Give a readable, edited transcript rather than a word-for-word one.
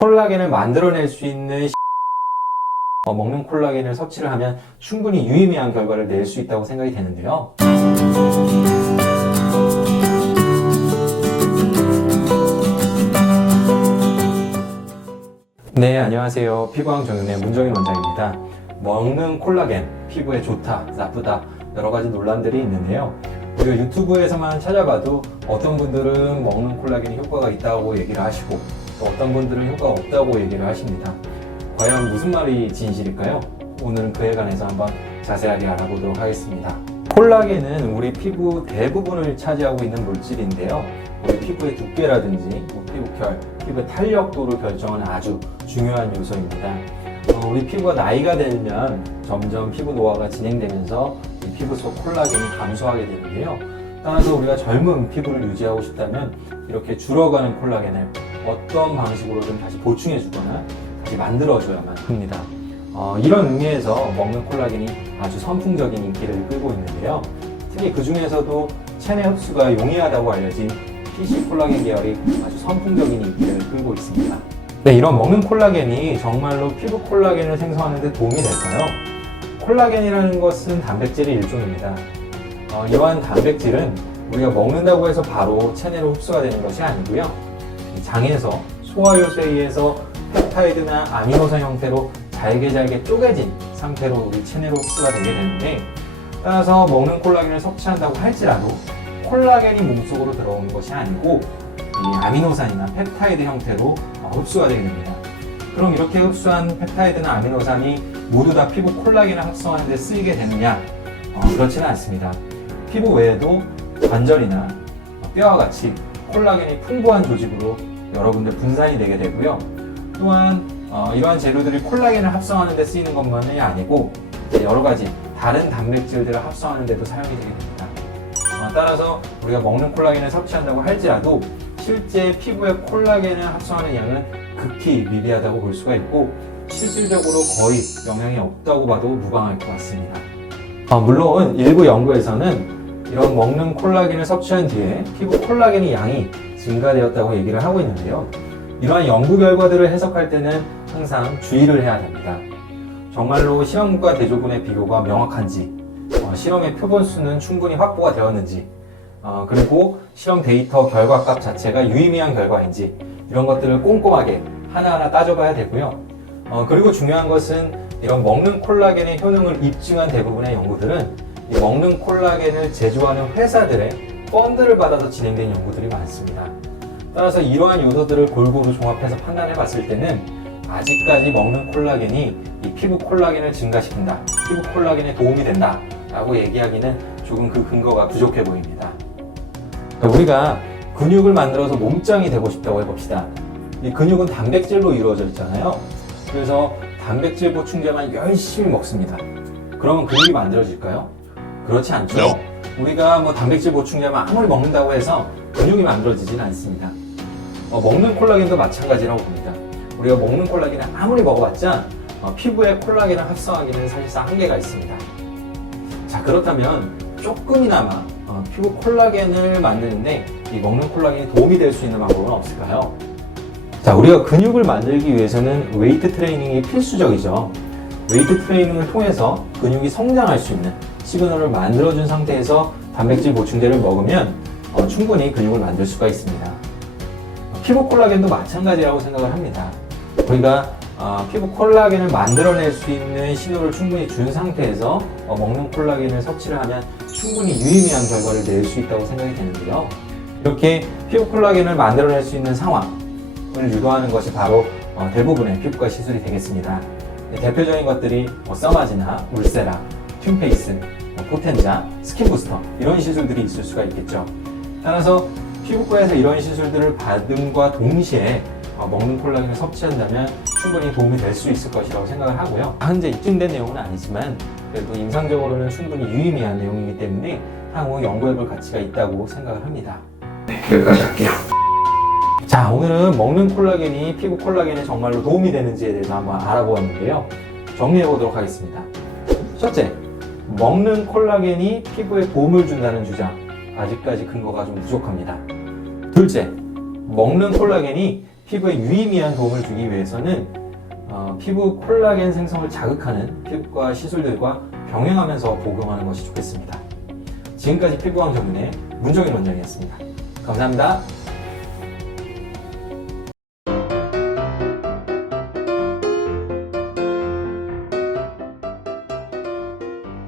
콜라겐을 만들어낼 수 있는 먹는 콜라겐을 섭취를 하면 충분히 유의미한 결과를 낼 수 있다고 생각이 되는데요. 네, 안녕하세요. 피부왕 정윤의 문정인 원장입니다. 먹는 콜라겐, 피부에 좋다, 나쁘다 여러 가지 논란들이 있는데요. 우리가 유튜브에서만 찾아봐도 어떤 분들은 먹는 콜라겐이 효과가 있다고 얘기를 하시고 또 어떤 분들은 효과가 없다고 얘기를 하십니다. 과연 무슨 말이 진실일까요? 오늘은 그에 관해서 한번 자세하게 알아보도록 하겠습니다. 콜라겐은 우리 피부 대부분을 차지하고 있는 물질인데요. 우리 피부의 두께라든지 피부결, 피부의 탄력도를 결정하는 아주 중요한 요소입니다. 우리 피부가 나이가 들면 점점 피부 노화가 진행되면서 이 피부 속 콜라겐이 감소하게 되는데요. 따라서 우리가 젊은 피부를 유지하고 싶다면 이렇게 줄어가는 콜라겐을 어떤 방식으로든 다시 보충해 주거나 다시 만들어줘야만 합니다. 이런 의미에서 먹는 콜라겐이 아주 선풍적인 인기를 끌고 있는데요. 특히 그 중에서도 체내 흡수가 용이하다고 알려진 PC 콜라겐 계열이 아주 선풍적인 인기를 끌고 있습니다. 네, 이런 먹는 콜라겐이 정말로 피부 콜라겐을 생성하는 데 도움이 될까요? 콜라겐이라는 것은 단백질의 일종입니다. 이러한 단백질은 우리가 먹는다고 해서 바로 체내로 흡수가 되는 것이 아니고요. 장에서 소화효소에 의해서 펩타이드나 아미노산 형태로 잘게 쪼개진 상태로 우리 체내로 흡수가 되게 되는데, 따라서 먹는 콜라겐을 섭취한다고 할지라도 콜라겐이 몸속으로 들어오는 것이 아니고 이 아미노산이나 펩타이드 형태로 흡수가 되게 됩니다. 그럼 이렇게 흡수한 펩타이드나 아미노산이 모두 다 피부 콜라겐을 합성하는 데 쓰이게 되느냐? 그렇지는 않습니다. 피부 외에도 관절이나 뼈와 같이 콜라겐이 풍부한 조직으로 여러 군데 분산이 되게 되고요. 또한 이러한 재료들이 콜라겐을 합성하는 데 쓰이는 것만이 아니고 여러 가지 다른 단백질들을 합성하는 데도 사용이 되게 됩니다. 따라서 우리가 먹는 콜라겐을 섭취한다고 할지라도 실제 피부에 콜라겐을 합성하는 양은 극히 미비하다고 볼 수가 있고 실질적으로 거의 영향이 없다고 봐도 무방할 것 같습니다. 물론 일부 연구에서는 이런 먹는 콜라겐을 섭취한 뒤에 피부 콜라겐의 양이 증가되었다고 얘기를 하고 있는데요. 이러한 연구 결과들을 해석할 때는 항상 주의를 해야 됩니다. 정말로 실험과 대조군의 비교가 명확한지, 실험의 표본수는 충분히 확보가 되었는지, 그리고 실험 데이터 결과값 자체가 유의미한 결과인지 이런 것들을 꼼꼼하게 하나하나 따져봐야 되고요. 그리고 중요한 것은 이런 먹는 콜라겐의 효능을 입증한 대부분의 연구들은 이 먹는 콜라겐을 제조하는 회사들의 펀드를 받아서 진행된 연구들이 많습니다. 따라서 이러한 요소들을 골고루 종합해서 판단해 봤을 때는 아직까지 먹는 콜라겐이 이 피부 콜라겐을 증가시킨다, 피부 콜라겐에 도움이 된다 라고 얘기하기는 조금 그 근거가 부족해 보입니다. 우리가 근육을 만들어서 몸짱이 되고 싶다고 해봅시다. 이 근육은 단백질로 이루어져 있잖아요. 그래서 단백질 보충제만 열심히 먹습니다. 그러면 근육이 만들어질까요? 그렇지 않죠. 우리가 단백질 보충제만 아무리 먹는다고 해서 근육이 만들어지진 않습니다. 먹는 콜라겐도 마찬가지라고 봅니다. 우리가 먹는 콜라겐을 아무리 먹어봤자 피부에 콜라겐을 합성하기는 사실상 한계가 있습니다. 자, 그렇다면 조금이나마 피부 콜라겐을 만드는데 이 먹는 콜라겐이 도움이 될 수 있는 방법은 없을까요? 자, 우리가 근육을 만들기 위해서는 웨이트 트레이닝이 필수적이죠. 웨이트 트레이닝을 통해서 근육이 성장할 수 있는 시그널을 만들어준 상태에서 단백질 보충제를 먹으면 충분히 근육을 만들 수가 있습니다. 피부 콜라겐도 마찬가지라고 생각을 합니다. 우리가 피부 콜라겐을 만들어낼 수 있는 신호를 충분히 준 상태에서 먹는 콜라겐을 섭취를 하면 충분히 유의미한 결과를 낼 수 있다고 생각이 되는데요. 이렇게 피부 콜라겐을 만들어낼 수 있는 상황을 유도하는 것이 바로 대부분의 피부과 시술이 되겠습니다. 대표적인 것들이 써마지나 울세라, 튠페이스, 포텐자, 스킨부스터 이런 시술들이 있을 수가 있겠죠. 따라서 피부과에서 이런 시술들을 받음과 동시에 먹는 콜라겐을 섭취한다면 충분히 도움이 될 수 있을 것이라고 생각을 하고요. 현재 입증된 내용은 아니지만 그래도 임상적으로는 충분히 유의미한 내용이기 때문에 향후 연구해볼 가치가 있다고 생각을 합니다. 네, 여기까지 할게요. 자, 오늘은 먹는 콜라겐이 피부 콜라겐에 정말로 도움이 되는지에 대해서 한번 알아보았는데요. 정리해보도록 하겠습니다. 첫째, 먹는 콜라겐이 피부에 도움을 준다는 주장, 아직까지 근거가 좀 부족합니다. 둘째, 먹는 콜라겐이 피부에 유의미한 도움을 주기 위해서는 피부 콜라겐 생성을 자극하는 피부과 시술들과 병행하면서 복용하는 것이 좋겠습니다. 지금까지 피부왕 전문의 문정인 원장이었습니다. 감사합니다.